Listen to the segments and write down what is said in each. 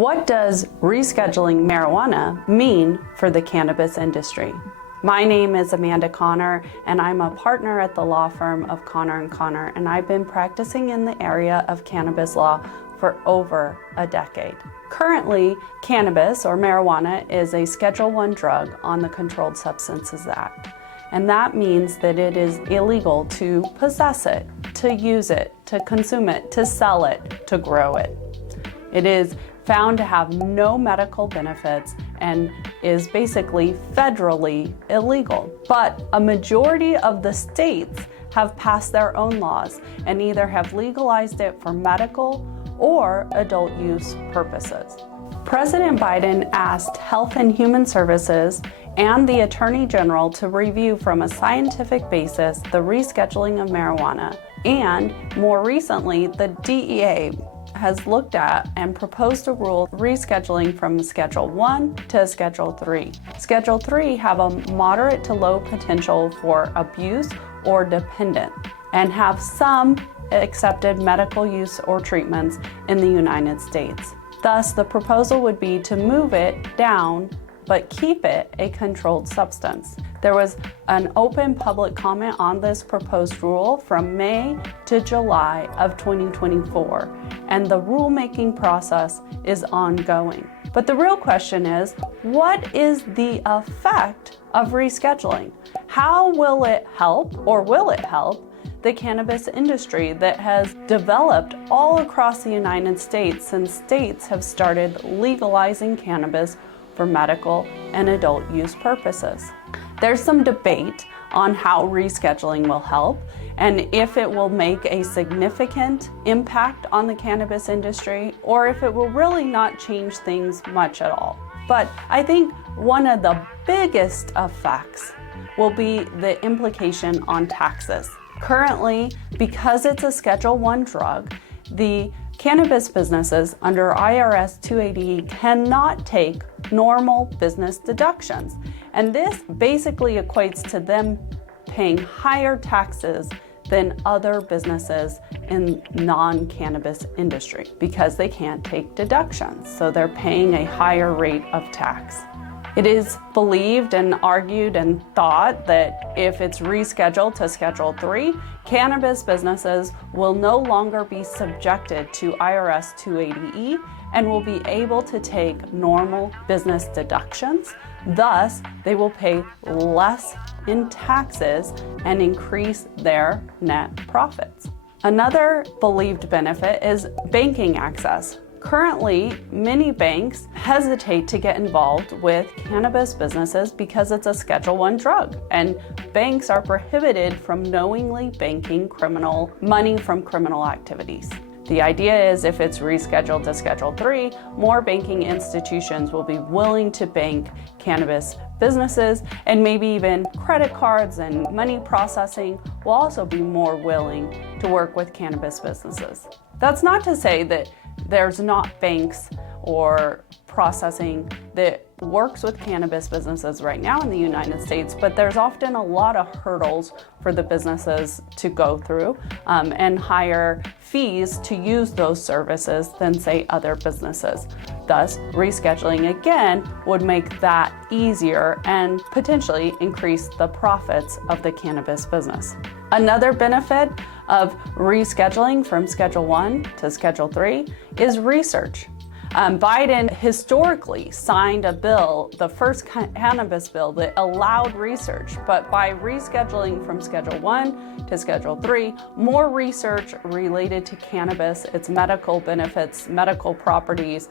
What does rescheduling marijuana mean for the cannabis industry? My name is Amanda Connor, and I'm a partner at the law firm of Connor & Connor, and I've been practicing in the area of cannabis law for over a decade. Currently, cannabis or marijuana is a Schedule I drug on the Controlled Substances Act. And that means that it is illegal to possess it, to use it, to consume it, to sell it, to grow it. It is found to have no medical benefits and is basically federally illegal. But a majority of the states have passed their own laws and either have legalized it for medical or adult use purposes. President Biden asked Health and Human Services and the Attorney General to review from a scientific basis the rescheduling of marijuana, and more recently, the DEA has looked at and proposed a rule rescheduling from Schedule I to Schedule III. Schedule III have a moderate to low potential for abuse or dependence and have some accepted medical use or treatments in the United States. Thus, the proposal would be to move it down but keep it a controlled substance. There was an open public comment on this proposed rule from May to July of 2024, and the rulemaking process is ongoing. But the real question is, what is the effect of rescheduling? How will it help, or will it help, the cannabis industry that has developed all across the United States since states have started legalizing cannabis for medical and adult use purposes? There's some debate on how rescheduling will help and if it will make a significant impact on the cannabis industry or if it will really not change things much at all. But I think one of the biggest effects will be the implication on taxes. Currently, because it's a Schedule I drug, the cannabis businesses under IRS 280 cannot take normal business deductions. And this basically equates to them paying higher taxes than other businesses in non-cannabis industry because they can't take deductions. So they're paying a higher rate of tax. It is believed and argued and thought that if it's rescheduled to Schedule III, cannabis businesses will no longer be subjected to IRS 280E and will be able to take normal business deductions. Thus, they will pay less in taxes and increase their net profits. Another believed benefit is banking access. Currently, many banks hesitate to get involved with cannabis businesses because it's a Schedule I drug, and banks are prohibited from knowingly banking criminal money from criminal activities. The idea is if it's rescheduled to Schedule III, more banking institutions will be willing to bank cannabis businesses, and maybe even credit cards and money processing will also be more willing to work with cannabis businesses. That's not to say that there's not banks or processing that works with cannabis businesses right now in the United States, but there's often a lot of hurdles for the businesses to go through and higher fees to use those services than, say, other businesses. Thus, rescheduling again would make that easier and potentially increase the profits of the cannabis business. Another benefit of rescheduling from Schedule I to Schedule III is research. Biden historically signed a bill, the first cannabis bill, that allowed research, but by rescheduling from Schedule I to Schedule III, more research related to cannabis, its medical benefits, medical properties,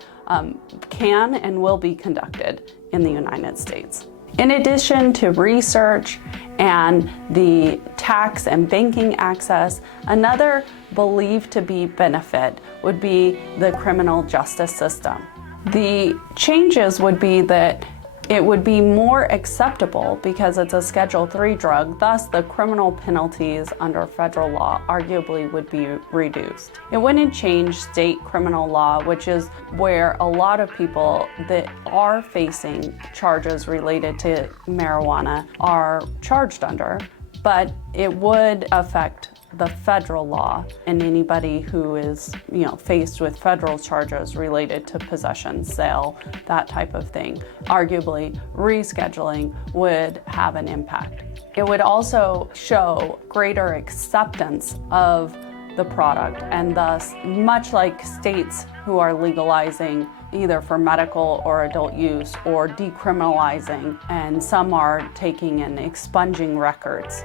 can and will be conducted in the United States. In addition to research and the tax and banking access, another believed to be benefit would be the criminal justice system. The changes would be that it would be more acceptable because it's a Schedule III drug, thus the criminal penalties under federal law arguably would be reduced. It wouldn't change state criminal law, which is where a lot of people that are facing charges related to marijuana are charged under, but it would affect the federal law and anybody who is, faced with federal charges related to possession, sale, that type of thing. Arguably, rescheduling would have an impact. It would also show greater acceptance of the product, and thus, much like states who are legalizing either for medical or adult use or decriminalizing, and some are taking and expunging records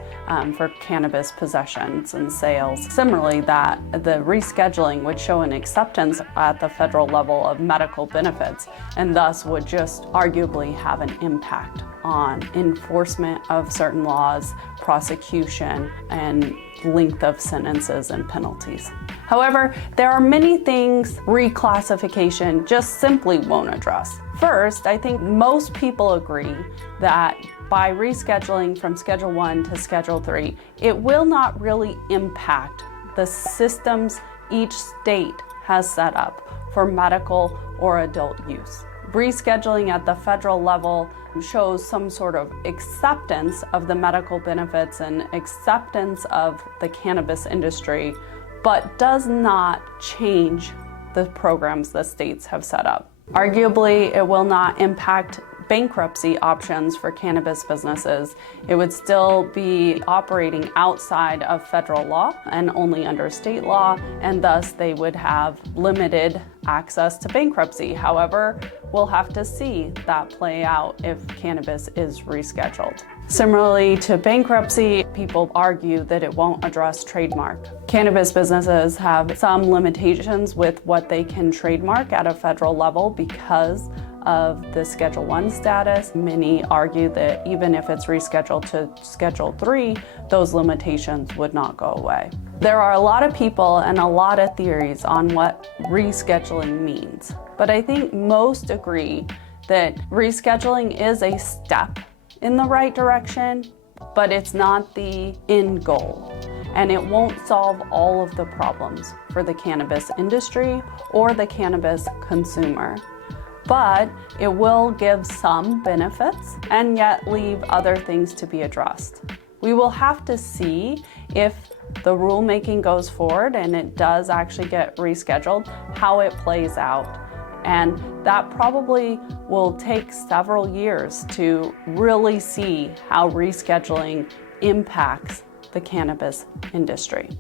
for cannabis possessions and sales. Similarly, that the rescheduling would show an acceptance at the federal level of medical benefits, and thus would just arguably have an impact on enforcement of certain laws, prosecution, and length of sentences and penalties. However, there are many things reclassification just simply won't address. First, I think most people agree that by rescheduling from Schedule 1 to Schedule 3, it will not really impact the systems each state has set up for medical or adult use. Rescheduling at the federal level shows some sort of acceptance of the medical benefits and acceptance of the cannabis industry, but does not change the programs the states have set up. Arguably, it will not impact bankruptcy options for cannabis businesses. It would still be operating outside of federal law and only under state law, and thus they would have limited access to bankruptcy. However, we'll have to see that play out if cannabis is rescheduled. Similarly to bankruptcy, people argue that it won't address trademark. Cannabis businesses have some limitations with what they can trademark at a federal level because of the Schedule 1 status. Many argue that even if it's rescheduled to Schedule 3, those limitations would not go away. There are a lot of people and a lot of theories on what rescheduling means, but I think most agree that rescheduling is a step in the right direction, but it's not the end goal. And it won't solve all of the problems for the cannabis industry or the cannabis consumer. But it will give some benefits and yet leave other things to be addressed. We will have to see if the rulemaking goes forward and it does actually get rescheduled, how it plays out. And that probably will take several years to really see how rescheduling impacts the cannabis industry.